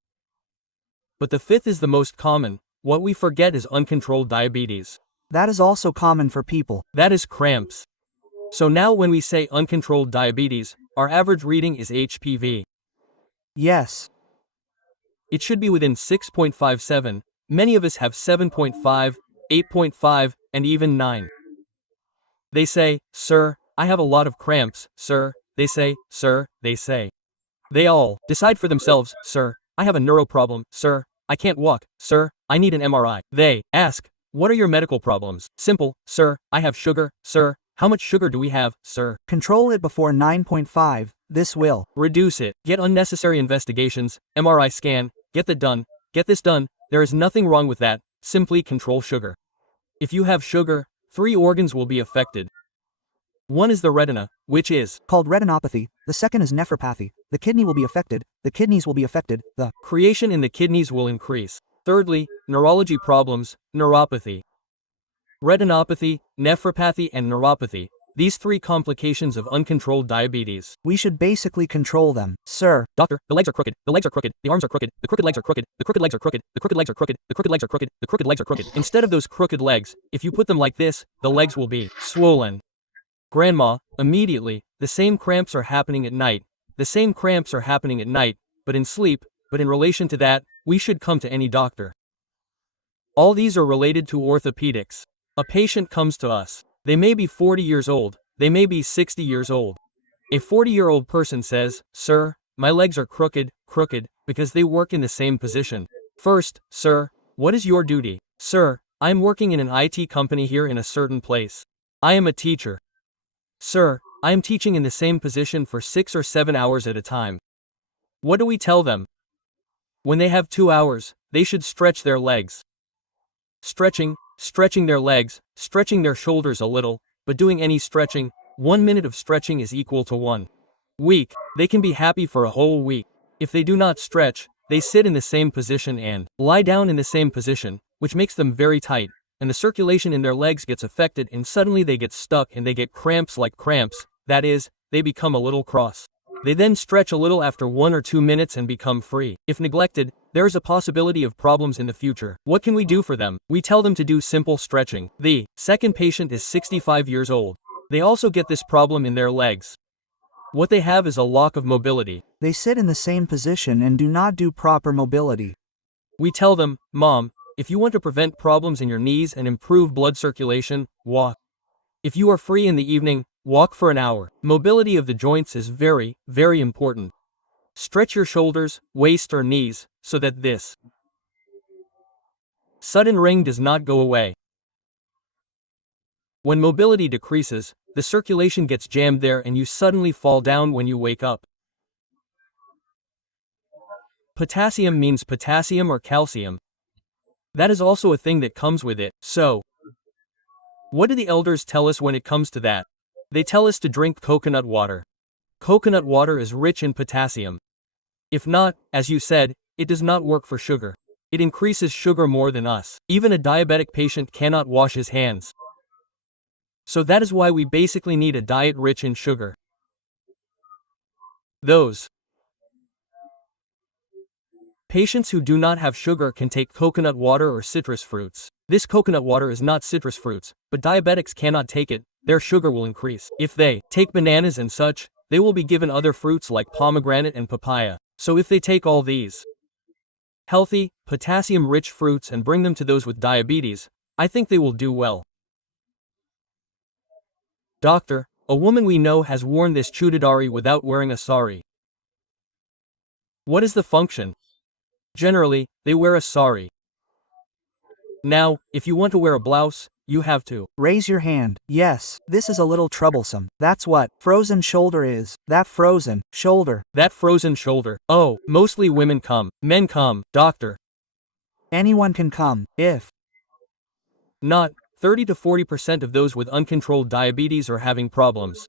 But the fifth is the most common. What we forget is uncontrolled diabetes. That is also common for people. That is cramps. So now when we say uncontrolled diabetes, our average reading is HPV. Yes. It should be within 6.57. Many of us have 7.5, 8.5, and even 9. They say, "Sir, I have a lot of cramps, sir." They say, "Sir," they say. They all decide for themselves, "Sir, I have a neuro problem, sir. I can't walk, sir. I need an MRI." They ask, "What are your medical problems?" Simple, "Sir, I have sugar, sir. How much sugar do we have, sir?" Control it before 9.5. This will reduce it. Get unnecessary investigations, MRI scan, get that done, get this done. There is nothing wrong with that. Simply control sugar. If you have sugar, 3 organs will be affected. One is the retina, which is called retinopathy. The second is nephropathy. The kidney will be affected. The kidneys will be affected. The creation in the kidneys will increase. Thirdly, neurology problems, neuropathy. Retinopathy, nephropathy, and neuropathy. These 3 complications of uncontrolled diabetes. We should basically control them, sir. Doctor, the legs are crooked, the legs are crooked, the arms are crooked, the crooked legs are crooked, the crooked legs are crooked, the crooked legs are crooked, the crooked legs are crooked, the crooked legs are crooked. Instead of those crooked legs, if you put them like this, the legs will be swollen. Grandma, immediately, the same cramps are happening at night. The same cramps are happening at night, but in sleep, but in relation to that, we should come to any doctor. All these are related to orthopedics. A patient comes to us. They may be 40 years old, they may be 60 years old. A 40-year-old person says, "Sir, my legs are crooked, because they work in the same position." First, "Sir, what is your duty?" "Sir, I am working in an IT company here in a certain place. I am a teacher." "Sir, I am teaching in the same position for 6 or 7 hours at a time." What do we tell them? When they have 2 hours, they should stretch their legs. Stretching their legs, stretching their shoulders a little, but doing any stretching, 1 minute of stretching is equal to 1 week. They can be happy for a whole week. If they do not stretch, they sit in the same position and lie down in the same position, which makes them very tight, and the circulation in their legs gets affected and suddenly they get stuck and they get cramps like cramps, that is, they become a little cross. They then stretch a little after 1 or 2 minutes and become free. If neglected, there is a possibility of problems in the future. What can we do for them? We tell them to do simple stretching. The second patient is 65 years old. They also get this problem in their legs. What they have is a lack of mobility. They sit in the same position and do not do proper mobility. We tell them, "Mom, if you want to prevent problems in your knees and improve blood circulation, walk. If you are free in the evening, walk for an hour." Mobility of the joints is very, very important. Stretch your shoulders, waist or knees, so that this sudden ring does not go away. When mobility decreases, the circulation gets jammed there and you suddenly fall down when you wake up. Potassium means potassium or calcium. That is also a thing that comes with it. So, what do the elders tell us when it comes to that? They tell us to drink coconut water. Coconut water is rich in potassium. If not, as you said, it does not work for sugar. It increases sugar more than us. Even a diabetic patient cannot wash his hands. So that is why we basically need a diet rich in sugar. Those patients who do not have sugar can take coconut water or citrus fruits. This coconut water is not citrus fruits, but diabetics cannot take it, their sugar will increase. If they take bananas and such, they will be given other fruits like pomegranate and papaya. So if they take all these healthy, potassium-rich fruits and bring them to those with diabetes, I think they will do well. Doctor, a woman we know has worn this chudidari without wearing a sari. What is the function? Generally, they wear a sari. Now, if you want to wear a blouse, you have to Raise your hand. Yes, this is a little troublesome. That's what frozen shoulder is. That frozen shoulder. that frozen shoulder. Oh, mostly women come. Men come, doctor. Anyone can come, if Not 30 to 40% of those with uncontrolled diabetes are having problems.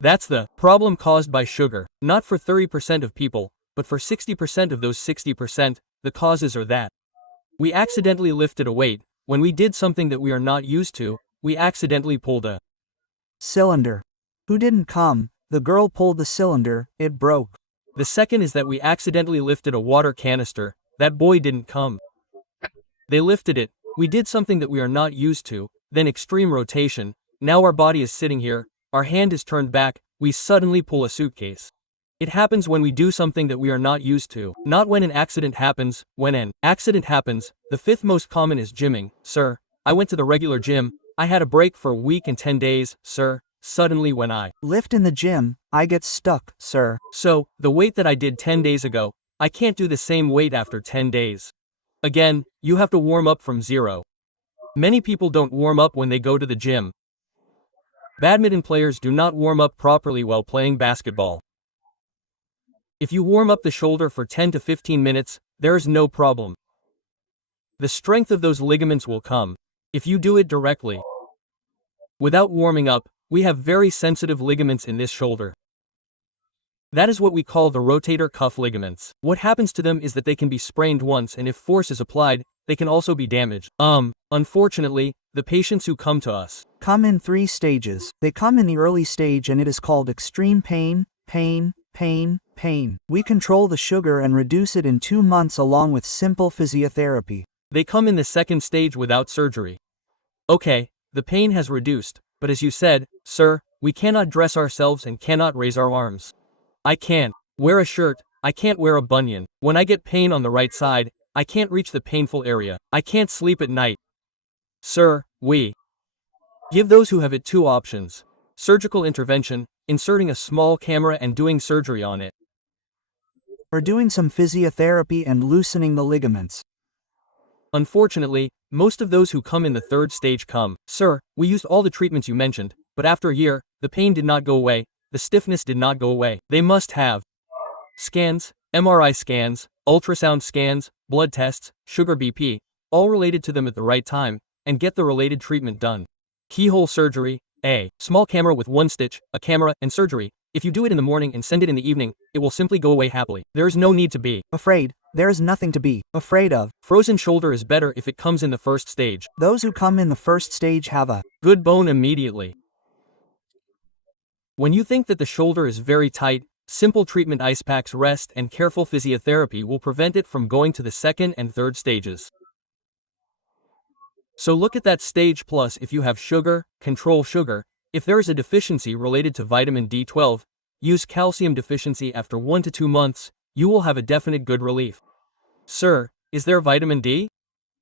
That's the problem caused by sugar. Not for 30% of people, but for 60% of those 60%, the causes are that we accidentally lifted a weight. When we did something that we are not used to, we accidentally pulled a cylinder. Who didn't come? The girl pulled the cylinder, it broke. The second is that we accidentally lifted a water canister. That boy didn't come. They lifted it. We did something that we are not used to, then extreme rotation. Now our body is sitting here, our hand is turned back, we suddenly pull a suitcase. It happens when we do something that we are not used to, not when an accident happens. When an accident happens, the fifth most common is gymming. Sir, I went to the regular gym, I had a break for a week and 10 days, sir. Suddenly when I lift in the gym, I get stuck, sir. So, the weight that I did 10 days ago, I can't do the same weight after 10 days. Again, you have to warm up from zero. Many people don't warm up when they go to the gym. Badminton players do not warm up properly while playing basketball. If you warm up the shoulder for 10 to 15 minutes, there is no problem. The strength of those ligaments will come. If you do it directly, without warming up, we have very sensitive ligaments in this shoulder. That is what we call the rotator cuff ligaments. What happens to them is that they can be sprained once, and if force is applied, they can also be damaged. Unfortunately, the patients who come to us come in 3 stages. They come in the early stage and it is called extreme pain, pain, pain, pain. We control the sugar and reduce it in 2 months along with simple physiotherapy. They come in the second stage without surgery. Okay, the pain has reduced, but as you said, sir, we cannot dress ourselves and cannot raise our arms. I can't wear a shirt, I can't wear a bunion. When I get pain on the right side, I can't reach the painful area. I can't sleep at night. Sir, we give those who have it 2 options. Surgical intervention, inserting a small camera and doing surgery on it. Or doing some physiotherapy and loosening the ligaments. Unfortunately, most of those who come in the third stage come, sir, we used all the treatments you mentioned, but after a year, the pain did not go away, the stiffness did not go away. They must have scans, MRI scans, ultrasound scans, blood tests, sugar BP, all related to them at the right time, and get the related treatment done. Keyhole surgery, a small camera with 1 stitch, a camera, and surgery. If you do it in the morning and send it in the evening, it will simply go away happily. There is no need to be afraid. There is nothing to be afraid of. Frozen shoulder is better if it comes in the first stage. Those who come in the first stage have a good bone immediately. When you think that the shoulder is very tight, simple treatment, ice packs, rest, and careful physiotherapy will prevent it from going to the second and third stages. So look at that stage. Plus, if you have sugar, control sugar. If there is a deficiency related to vitamin D12, use calcium deficiency after 1 to 2 months, you will have a definite good relief. Sir, is there vitamin D?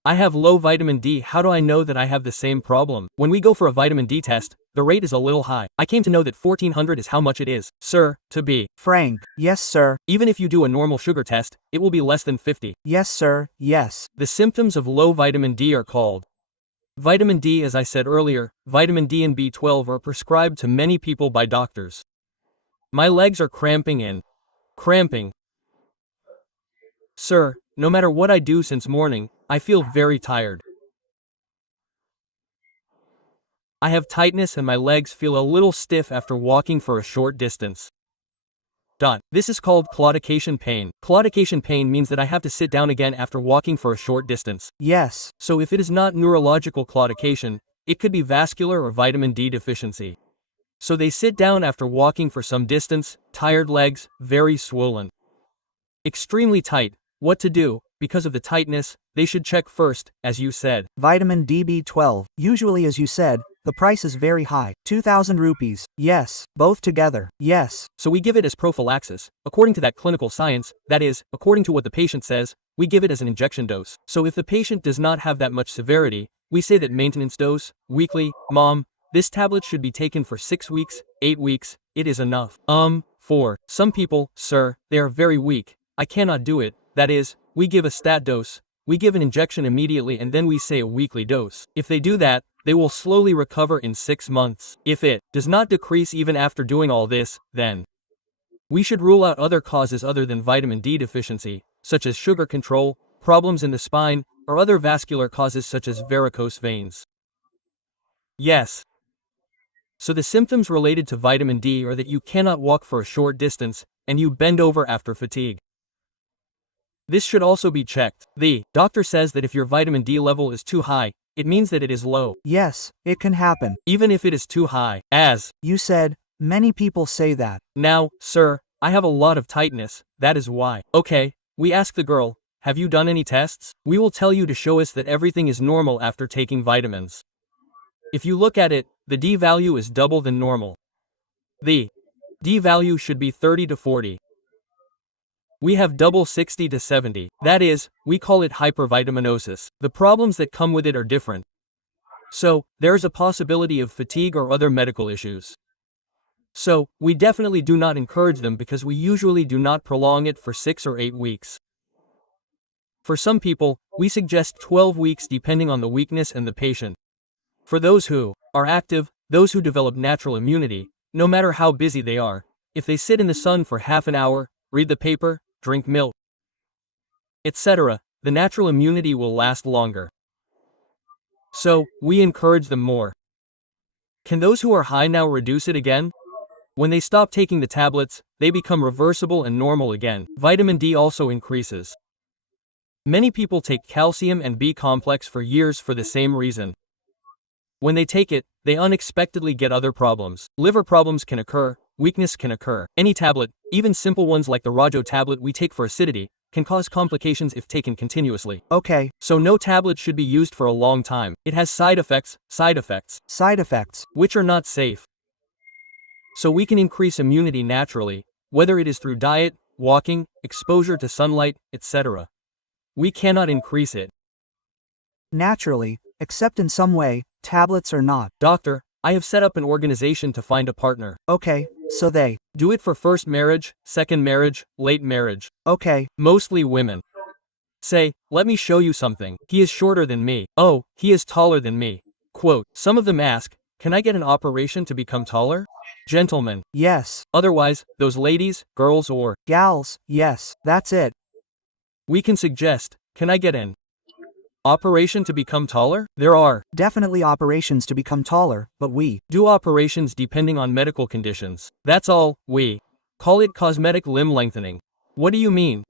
I have low vitamin D. How do I know that I have the same problem? When we go for a vitamin D test, the rate is a little high. I came to know that 1400 is how much it is. Sir, to be frank, yes sir. Even if you do a normal sugar test, it will be less than 50. Yes sir, yes. The symptoms of low vitamin D are called vitamin D. As I said earlier, vitamin D and B12 are prescribed to many people by doctors. My legs are cramping and cramping. Sir, no matter what I do since morning, I feel very tired. I have tightness and my legs feel a little stiff after walking for a short distance. This is called claudication pain. Claudication pain means that I have to sit down again after walking for a short distance. Yes. So if it is not neurological claudication, it could be vascular or vitamin D deficiency. So they sit down after walking for some distance, tired legs, very swollen. Extremely tight. What to do? Because of the tightness, they should check first, as you said. Vitamin D B12, usually as you said, the price is very high. 2,000 rupees. Yes. Both together. Yes. So we give it as prophylaxis. According to that clinical science, that is, according to what the patient says, we give it as an injection dose. So if the patient does not have that much severity, we say that maintenance dose, weekly, mom, this tablet should be taken for 6 weeks, 8 weeks, it is enough. For some people, sir, they are very weak. I cannot do it. That is, we give a stat dose, we give an injection immediately and then we say a weekly dose. If they do that, they will slowly recover in 6 months. If it does not decrease even after doing all this, then we should rule out other causes other than vitamin D deficiency, such as sugar control, problems in the spine, or other vascular causes such as varicose veins. Yes. So the symptoms related to vitamin D are that you cannot walk for a short distance, and you bend over after fatigue. This should also be checked. The doctor says that if your vitamin D level is too high, it means that it is low. Yes, it can happen. Even if it is too high, as you said, many people say that. Now, sir, I have a lot of tightness, that is why. Okay, we ask the girl, have you done any tests? We will tell you to show us that everything is normal after taking vitamins. If you look at it, the D value is double than normal. The D value should be 30 to 40. We have double 60 to 70. That is, we call it hypervitaminosis. The problems that come with it are different. So, there is a possibility of fatigue or other medical issues. So, we definitely do not encourage them because we usually do not prolong it for 6 or 8 weeks. For some people, we suggest 12 weeks depending on the weakness and the patient. For those who are active, those who develop natural immunity, no matter how busy they are, if they sit in the sun for half an hour, read the paper, drink milk, etc., the natural immunity will last longer. So, we encourage them more. Can those who are high now reduce it again? When they stop taking the tablets, they become reversible and normal again. Vitamin D also increases. Many people take calcium and B complex for years for the same reason. When they take it, they unexpectedly get other problems. Liver problems can occur, weakness can occur. Any tablet, even simple ones like the Rajo tablet we take for acidity, can cause complications if taken continuously. Okay. So no tablet should be used for a long time. It has side effects, which are not safe. So we can increase immunity naturally, whether it is through diet, walking, exposure to sunlight, etc. We cannot increase it naturally, except in some way, tablets or not. Doctor, I have set up an organization to find a partner. Okay, so they do it for first marriage, second marriage, late marriage. Okay. Mostly women. Say, let me show you something. He is shorter than me. Oh, he is taller than me. Quote, some of them ask, can I get an operation to become taller? Gentlemen. Yes. Otherwise, those ladies, girls or gals, yes, that's it. We can suggest, can I get an operation to become taller? There are definitely operations to become taller, but we do operations depending on medical conditions. That's all. We call it cosmetic limb lengthening. What do you mean?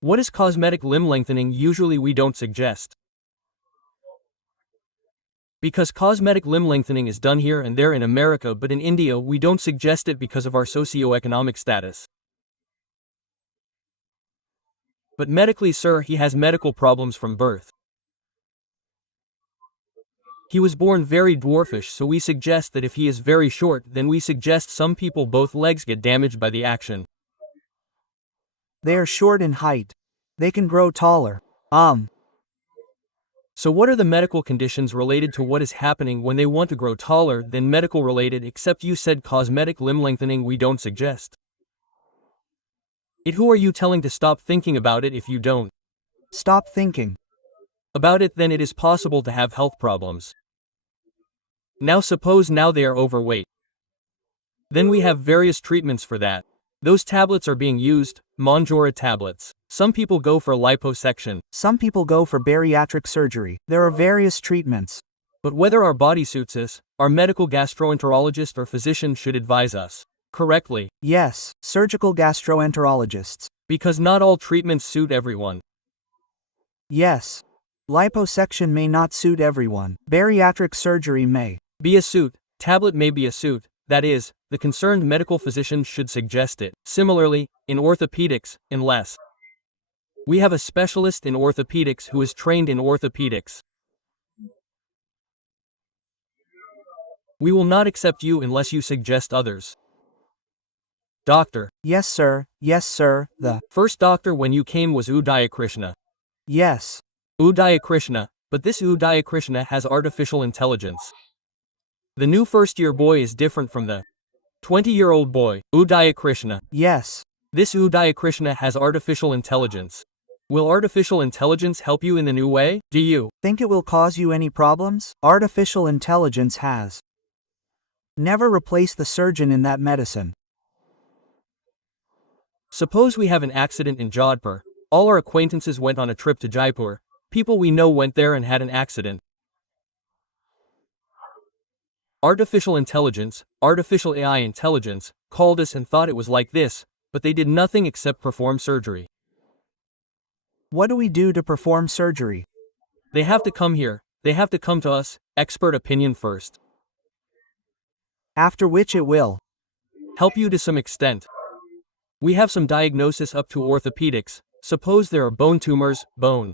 What is cosmetic limb lengthening? Usually we don't suggest. Because cosmetic limb lengthening is done here and there in America, but in India we don't suggest it because of our socio-economic status. But medically, sir, he has medical problems from birth. He was born very dwarfish, so we suggest that if he is very short, then we suggest some people both legs get damaged by the action. They are short in height. They can grow taller. So what are the medical conditions related to what is happening when they want to grow taller than medical related, except you said cosmetic limb lengthening we don't suggest? Who are you telling to stop thinking about it if you don't stop thinking about it, then it is possible to have health problems. Now suppose now they are overweight. Then we have various treatments for that. Those tablets are being used, Monjora tablets. Some people go for liposuction. Some people go for bariatric surgery. There are various treatments. But whether our body suits us, our medical gastroenterologist or physician should advise us correctly. Yes, surgical gastroenterologists. Because not all treatments suit everyone. Yes. Liposuction may not suit everyone. Bariatric surgery may be a suit. Tablet may be a suit. That is, the concerned medical physician should suggest it. Similarly, in orthopedics, unless we have a specialist in orthopedics who is trained in orthopedics, we will not accept you unless you suggest others. Doctor. Yes, sir. Yes, sir. The first doctor when you came was Uday Krishna. Yes. Uday Krishna, but this Uday Krishna has artificial intelligence. The new first-year boy is different from the 20-year-old boy, Uday Krishna. Yes. This Uday Krishna has artificial intelligence. Will artificial intelligence help you in the new way? Do you think it will cause you any problems? Artificial intelligence has never replaced the surgeon in that medicine. Suppose we have an accident in Jodhpur. All our acquaintances went on a trip to Jaipur. People we know went there and had an accident. Artificial intelligence, artificial AI intelligence, called us and thought it was like this, but they did nothing except perform surgery. What do we do to perform surgery? They have to come here. They have to come to us, expert opinion first. After which it will help you to some extent. We have some diagnosis up to orthopedics. Suppose there are bone tumors, bone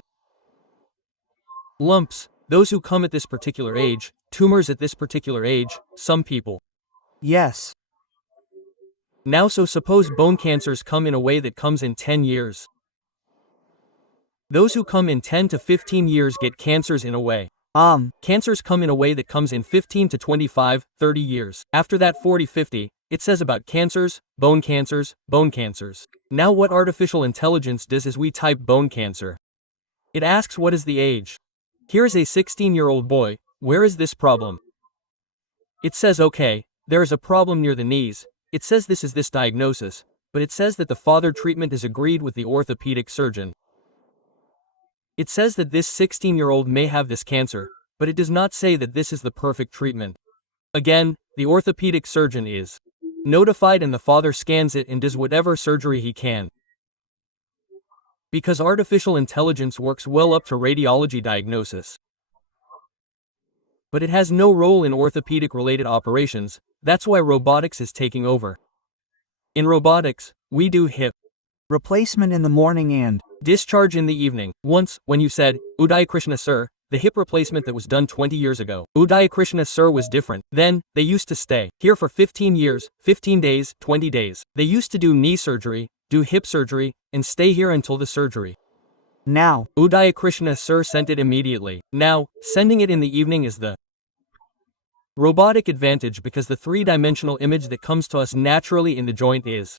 lumps, those who come at this particular age, tumors at this particular age, some people. Yes. Now so suppose bone cancers come in a way that comes in 10 years. Those who come in 10 to 15 years get cancers in a way. Cancers come in a way that comes in 15 to 25, 30 years. After that 40, 50, it says about cancers, bone cancers, bone cancers. Now what artificial intelligence does is we type bone cancer. It asks what is the age. Here is a 16-year-old boy, where is this problem? It says okay, there is a problem near the knees. It says this is this diagnosis, but it says that the father treatment is agreed with the orthopedic surgeon. It says that this 16-year-old may have this cancer, but it does not say that this is the perfect treatment. Again, the orthopedic surgeon is notified and the father scans it and does whatever surgery he can. Because artificial intelligence works well up to radiology diagnosis. But it has no role in orthopedic-related operations, that's why robotics is taking over. In robotics, we do hip replacement in the morning and discharge in the evening. Once, when you said, Uday Krishna sir, the hip replacement that was done 20 years ago. Uday Krishna sir was different. Then, they used to stay here for 15 years, 15 days, 20 days. They used to do knee surgery, do hip surgery, and stay here until the surgery. Now, Uday Krishna sir sent it immediately. Now, sending it in the evening is the robotic advantage because the three-dimensional image that comes to us naturally in the joint is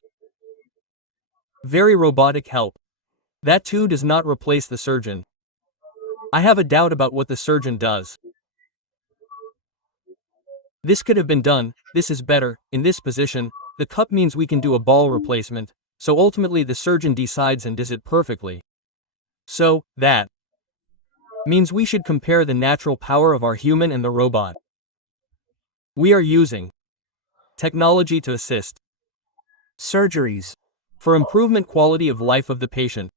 very robotic help. That too does not replace the surgeon. I have a doubt about what the surgeon does. This could have been done, this is better, in this position, the cup means we can do a ball replacement, so ultimately the surgeon decides and does it perfectly. So, that means we should compare the natural power of our human and the robot. We are using technology to assist surgeries for improvement quality of life of the patient.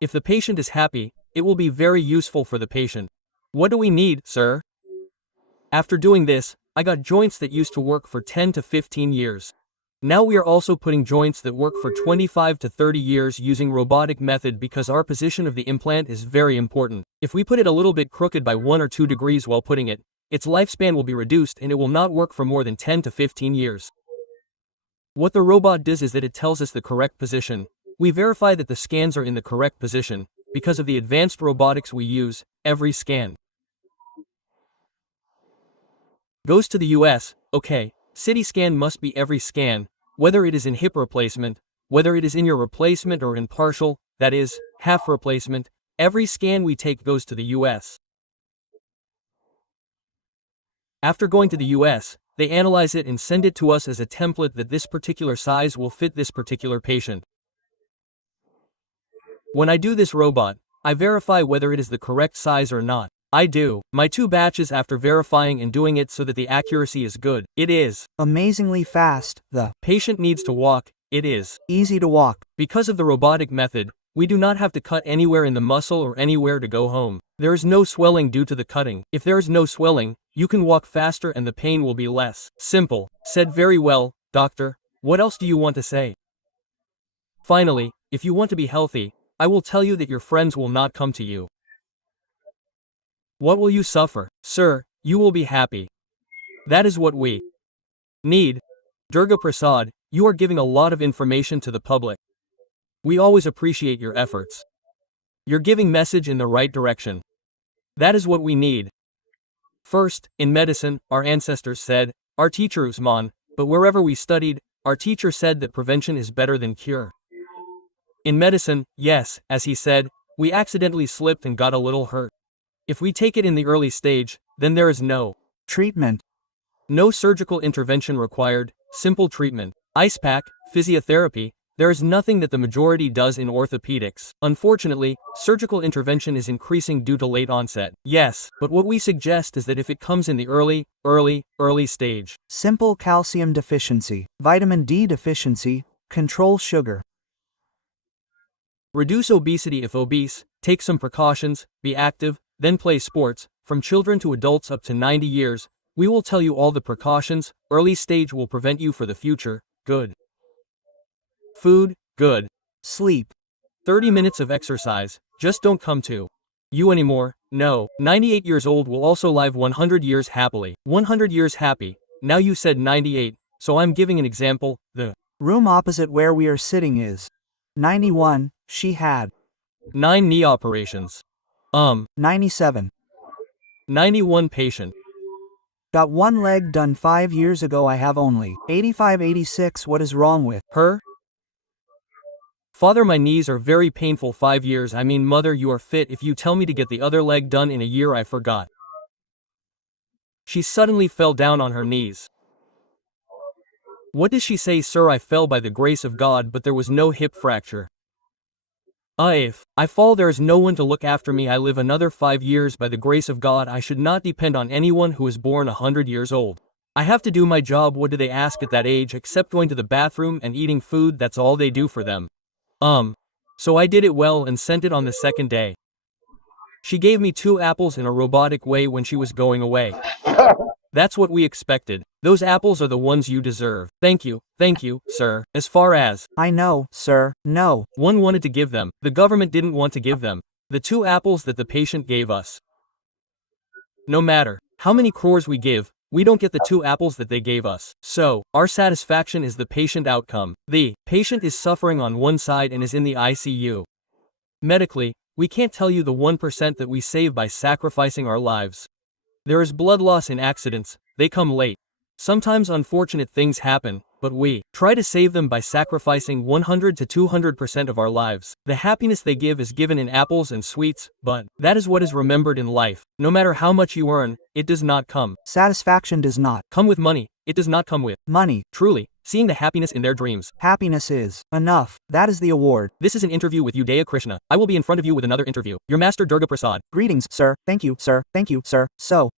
If the patient is happy, it will be very useful for the patient. What do we need, sir? After doing this, I got joints that used to work for 10 to 15 years. Now we are also putting joints that work for 25 to 30 years using robotic method because our position of the implant is very important. If we put it a little bit crooked by 1 or 2 degrees while putting it, its lifespan will be reduced and it will not work for more than 10 to 15 years. What the robot does is that it tells us the correct position. We verify that the scans are in the correct position. Because of the advanced robotics we use, every scan goes to the US, okay, CT scan must be every scan, whether it is in hip replacement, whether it is in your replacement or in partial, that is, half replacement, every scan we take goes to the US. After going to the US, they analyze it and send it to us as a template that this particular size will fit this particular patient. When I do this robot, I verify whether it is the correct size or not. I do. My 2 batches after verifying and doing it so that the accuracy is good. It is. Amazingly fast. The Patient needs to walk. It is. easy to walk. Because of the robotic method, we do not have to cut anywhere in the muscle or anywhere to go home. There is no swelling due to the cutting. If there is no swelling, you can walk faster and the pain will be less. Simple. Said very well, doctor. What else do you want to say? Finally, if you want to be healthy, I will tell you that your friends will not come to you. What will you suffer? Sir, you will be happy. That is what we need. Durga Prasad, you are giving a lot of information to the public. We always appreciate your efforts. You're giving message in the right direction. That is what we need. First, in medicine, our ancestors said, our teacher Usman, but wherever we studied, our teacher said that prevention is better than cure. In medicine, yes, as he said, we accidentally slipped and got a little hurt. If we take it in the early stage, then there is no treatment. No surgical intervention required, simple treatment. Ice pack, physiotherapy, there is nothing that the majority does in orthopedics. Unfortunately, surgical intervention is increasing due to late onset. Yes, but what we suggest is that if it comes in the early stage. Simple calcium deficiency, vitamin D deficiency, control sugar. Reduce obesity if obese, take some precautions, be active, then play sports. From children to adults up to 90 years, we will tell you all the precautions. Early stage will prevent you for the future. Good. Food, good. Sleep. 30 minutes of exercise, just don't come to you anymore. No, 98 years old will also live 100 years happily. 100 years happy. Now you said 98, so I'm giving an example. The room opposite where we are sitting is 91. She had 9 knee operations. 97. 91 patient. Got one leg done 5 years ago. I have only 85, 86. What is wrong with her? Father, my knees are very painful. 5 years. I mean, mother, you are fit. If you tell me to get the other leg done in a year, I forgot. She suddenly fell down on her knees. What does she say? Sir, I fell by the grace of God, but there was no hip fracture. If I fall, there is no one to look after me. I live another 5 years by the grace of God. I should not depend on anyone who is born 100 years old. I have to do my job. What do they ask at that age except going to the bathroom and eating food? That's all they do for them. So I did it well and sent it on the second day. She gave me 2 apples in a robotic way when she was going away. That's what we expected. Those apples are the ones you deserve. Thank you, sir. As far as I know, sir, no. One wanted to give them. The government didn't want to give them. The 2 apples that the patient gave us. No matter how many crores we give, we don't get the 2 apples that they gave us. So, our satisfaction is the patient outcome. The patient is suffering on one side and is in the ICU. Medically, we can't tell you the 1% that we save by sacrificing our lives. There is blood loss in accidents, they come late. Sometimes unfortunate things happen, but we try to save them by sacrificing 100 to 200% of our lives. The happiness they give is given in apples and sweets, but that is what is remembered in life. No matter how much you earn, it does not come. Satisfaction does not come with money. It does not come with money. Truly, seeing the happiness in their dreams. Happiness is enough. That is the award. This is an interview with Uday Krishna. I will be in front of you with another interview. Your master Durga Prasad. Greetings, sir. Thank you, sir. Thank you, sir. So,